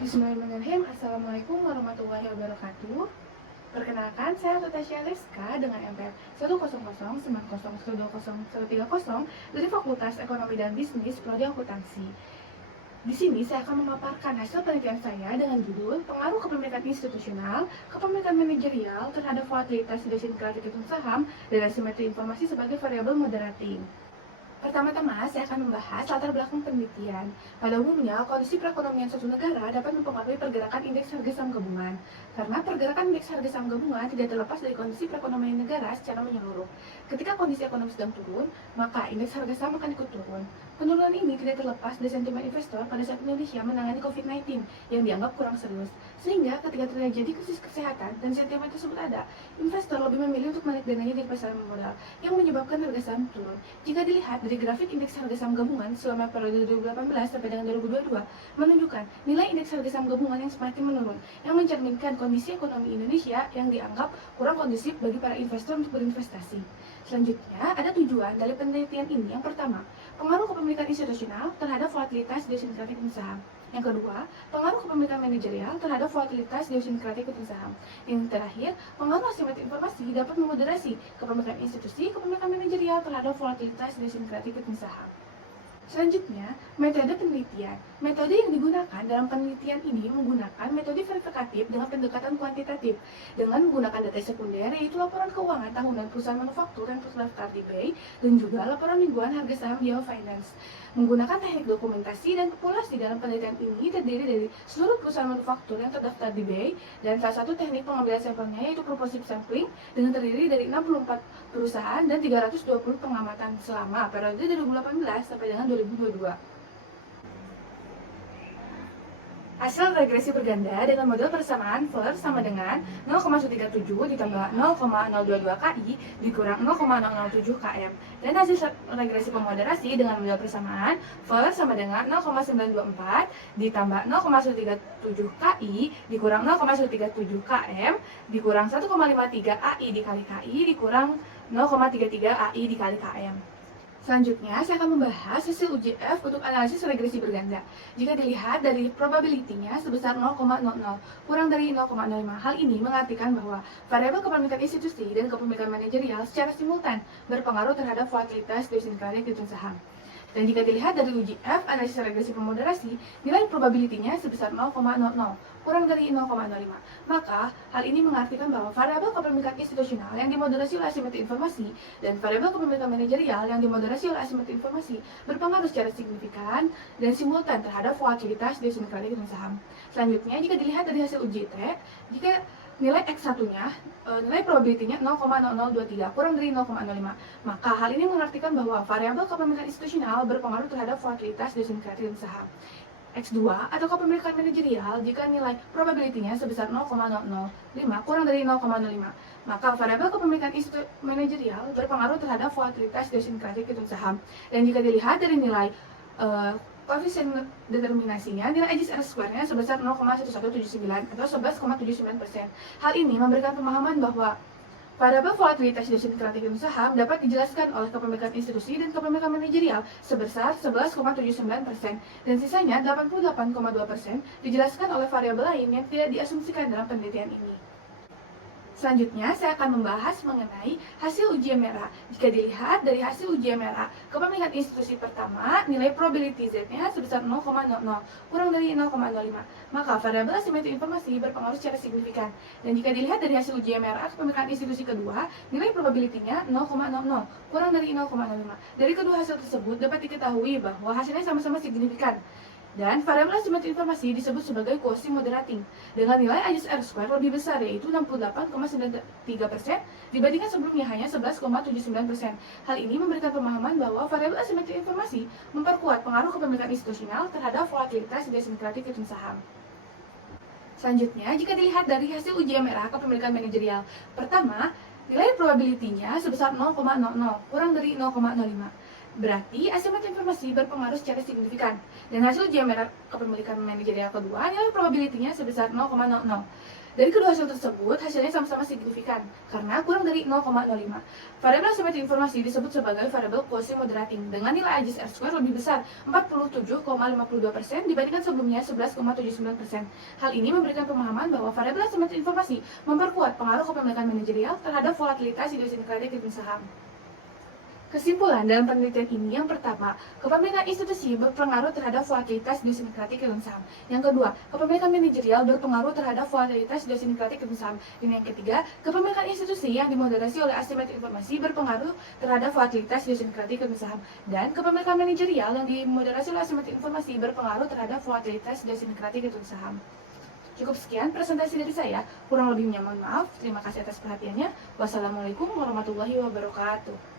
Bismillahirrahmanirrahim. Assalamualaikum warahmatullahi wabarakatuh. Perkenalkan, saya Tasya Rizka dengan MPL 10090101030 dari Fakultas Ekonomi dan Bisnis Prodi Akuntansi. Di sini saya akan memaparkan hasil penelitian saya dengan judul Pengaruh Kepemilikan Institusional, Kepemilikan Manajerial terhadap Volatilitas Idiosinkratik saham dan asimetri informasi sebagai variabel moderating. Pertama-tama, saya akan membahas latar belakang penelitian. Pada umumnya, kondisi perekonomian suatu negara dapat mempengaruhi pergerakan indeks harga saham gabungan. Karena pergerakan indeks harga saham gabungan tidak terlepas dari kondisi perekonomian negara secara menyeluruh. Ketika kondisi ekonomi sedang turun, maka indeks harga saham akan ikut turun. Penurunan ini tidak terlepas dari sentimen investor pada saat Indonesia menangani COVID-19 yang dianggap kurang serius. Sehingga ketika terjadi krisis kesehatan dan sentimen tersebut ada, investor lebih memilih untuk menarik dananya di pasar modal yang menyebabkan harga saham turun. Jika dilihat dari grafik indeks harga saham gabungan selama periode 2018 sampai dengan 2022 menunjukkan nilai indeks harga saham gabungan yang semakin menurun, yang mencerminkan kondisi ekonomi Indonesia yang dianggap kurang kondusif bagi para investor untuk berinvestasi. Selanjutnya, ada tujuan dari penelitian ini. Yang pertama, pengaruh kepemilikan institusional terhadap volatilitas idiosinkratik saham. Yang kedua, pengaruh kepemilikan manajerial terhadap volatilitas idiosinkratik saham. Yang terakhir, pengaruh asimetri informasi dapat memoderasi kepemilikan institusi, kepemilikan manajerial terhadap volatilitas idiosinkratik saham. Selanjutnya, metode penelitian. Metode yang digunakan dalam penelitian ini menggunakan metode verifikatif dengan pendekatan kuantitatif dengan menggunakan data sekunder yaitu laporan keuangan tahunan perusahaan manufaktur yang terdaftar di BEI dan juga laporan mingguan harga saham di Yahoo Finance. Menggunakan teknik dokumentasi dan populasi dalam penelitian ini terdiri dari seluruh perusahaan manufaktur yang terdaftar di BEI dan salah satu teknik pengambilan sampelnya yaitu proportive sampling dengan terdiri dari 64 perusahaan dan 320 pengamatan selama periode 2018 sampai dengan 2022. Hasil regresi berganda dengan model persamaan VER sama dengan 0,137 ditambah 0,022 KI dikurang 0,007 km. Dan hasil regresi pemoderasi dengan model persamaan VER sama dengan 0,924 ditambah 0,137 KI dikurang 0,137 km dikurang 1,53 AI dikali KI dikurang 0,33 AI dikali km. Selanjutnya, saya akan membahas hasil uji F untuk analisis regresi berganda. Jika dilihat dari probability-nya sebesar 0,00 kurang dari 0,05, hal ini mengartikan bahwa variabel kepemilikan institusi dan kepemilikan manajerial secara simultan berpengaruh terhadap volatilitas idiosinkratik saham. Dan jika dilihat dari uji F, analisis regresi pemoderasi, nilai probability-nya sebesar 0,00 kurang dari 0,05. Maka, hal ini mengartikan bahwa variabel kepemilikan institusional yang dimoderasi oleh asimetri informasi dan variabel kepemilikan manajerial yang dimoderasi oleh asimetri informasi berpengaruh secara signifikan dan simultan terhadap volatilitas idiosinkratik saham. Selanjutnya, jika dilihat dari hasil uji T, jika nilai X1-nya, nilai probability-nya 0,0023 kurang dari 0,05. Maka hal ini mengartikan bahwa variabel kepemilikan institusional berpengaruh terhadap volatilitas idiosinkratik saham. X2 atau kepemilikan manajerial jika nilai probability-nya sebesar 0,005 kurang dari 0,05. Maka variabel kepemilikan manajerial berpengaruh terhadap volatilitas idiosinkratik saham. Dan jika dilihat dari nilai koefisien determinasinya, nilai Aegis R square-nya sebesar 0,1179 atau 11,79%. Hal ini memberikan pemahaman bahwa variabel volatilitas idiosinkratik saham dapat dijelaskan oleh kepemilikan institusi dan kepemilikan manajerial sebesar 11,79% dan sisanya 88,2% dijelaskan oleh variabel lain yang tidak diasumsikan dalam penelitian ini. Selanjutnya, saya akan membahas mengenai hasil uji MRA. Jika dilihat dari hasil uji MRA, kepemilikan institusi pertama, nilai probability Z-nya sebesar 0,00 kurang dari 0,05. Maka variabel asimetri informasi berpengaruh secara signifikan. Dan jika dilihat dari hasil uji MRA, kepemilikan institusi kedua, nilai probability-nya 0,00 kurang dari 0,05. Dari kedua hasil tersebut dapat diketahui bahwa hasilnya sama-sama signifikan. Dan variabel asimetri informasi disebut sebagai quotient moderating dengan nilai Aegis R square lebih besar yaitu 68,93% dibandingkan sebelumnya hanya 11,79%. Hal ini memberikan pemahaman bahwa variabel asimetri informasi memperkuat pengaruh kepemilikan institusional terhadap volatilitas idiosinkratik saham. Selanjutnya, jika dilihat dari hasil uji MRA kepemilikan manajerial, pertama, nilai probability-nya sebesar 0,00 kurang dari 0,05. Berarti asimetri informasi berpengaruh secara signifikan. Dan hasil uji MRA kepemilikan manajerial kedua, nilai probability-nya sebesar 0,00. Dari kedua hasil tersebut, hasilnya sama-sama signifikan, karena kurang dari 0,05. Variabel asimetri informasi disebut sebagai variabel quasi-moderating, dengan nilai IGS R² lebih besar 47,52% dibandingkan sebelumnya 11,79%. Hal ini memberikan pemahaman bahwa variabel asimetri informasi memperkuat pengaruh kepemilikan manajerial terhadap volatilitas idiosinkratik rekening saham. Kesimpulan dalam penelitian ini yang pertama, kepemilikan institusi berpengaruh terhadap volatilitas idiosinkratik rekening saham. Yang kedua, kepemilikan manajerial berpengaruh terhadap volatilitas idiosinkratik rekening saham. Dan yang ketiga, kepemilikan institusi yang dimoderasi oleh asimetri informasi berpengaruh terhadap volatilitas idiosinkratik rekening saham. Dan kepemilikan manajerial yang dimoderasi oleh asimetri informasi berpengaruh terhadap volatilitas idiosinkratik rekening saham. Cukup sekian presentasi dari saya, kurang lebihnya mohon maaf. Terima kasih atas perhatiannya. Wassalamualaikum warahmatullahi wabarakatuh.